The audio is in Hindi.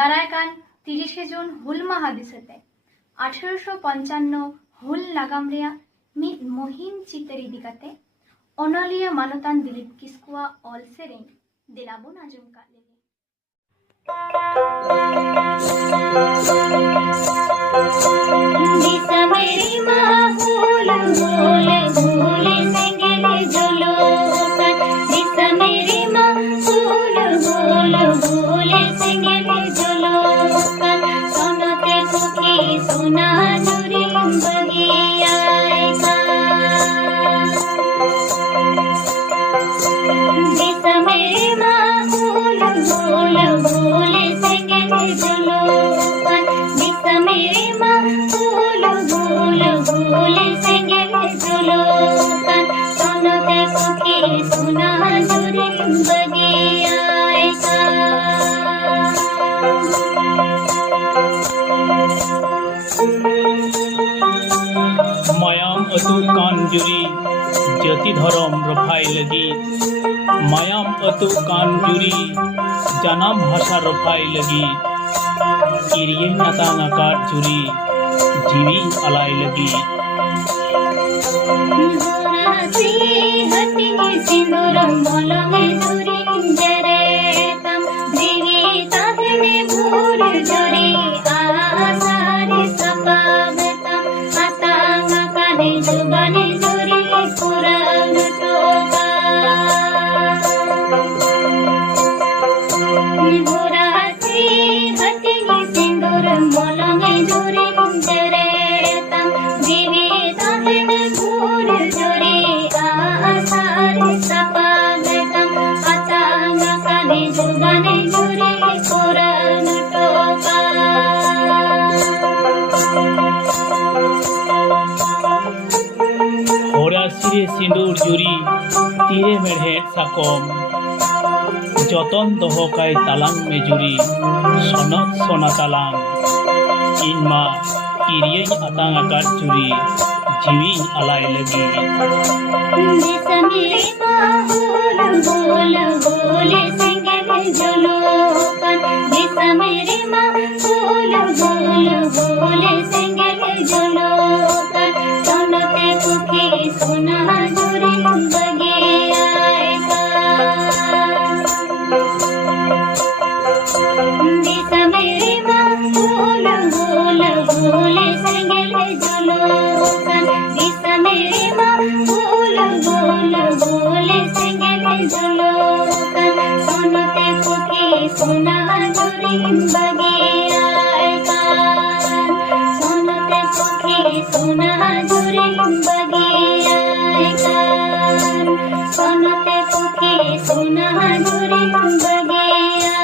दारायकान 30 जून हुल माहा दिसते 1855 हुल नागाम रिया मिद मुहिम चितर इदी काते ओनलिया मानतान दिलीप किस्कुआ ऑल सेरेन दिलाबोन आजम का लेगे। दिसा मेरी माँ हुल हुल हुल सेंगेले जलो दिसा मेरी माँ हुल हुल हुल सेंगेले जलो सोनते कुकी सोना जुरी बगिया दिसा मेरी माँ हुल हुल हुल सेंगेले जलो दिसा मेरी माँ हुल हुल हुल सेंगेले जलो सोनते कुकी सोना जुरी बगिया मायाम अतु कानजुरी जाति धर्म रफाई लगी मायाम अतु कानजुरी जनाम भाषा रफाई लगी किरिये नातांग आकार जुरी जीवी अलाई लगी होरासिरे सिंदूर जुरी तीरे मेढ़ेट साकम जतन दोहकाय तालांग में जुरी सोनत सोना तालांग इनमा किरिये आतांग आकार जुरी जीवी अलाई लगी दिसा मेरी माँ हुल हुल हुल सेंगेले जलो दिसा मेरी माँ हुल हुल हुल सेंगेले जलो सोनते कुकी सोना जुरी बगिया दिसा मेरी माँ हुल हुल हुल सेंगेले जलो दिसा मेरी माँ हुल हुल हुल सेंगेले जलो सोनते कुकी सोना जुरी बगिया सोनते कुकी सोना जुरी बगिया सोनते कुकी सोना जुरी बगिया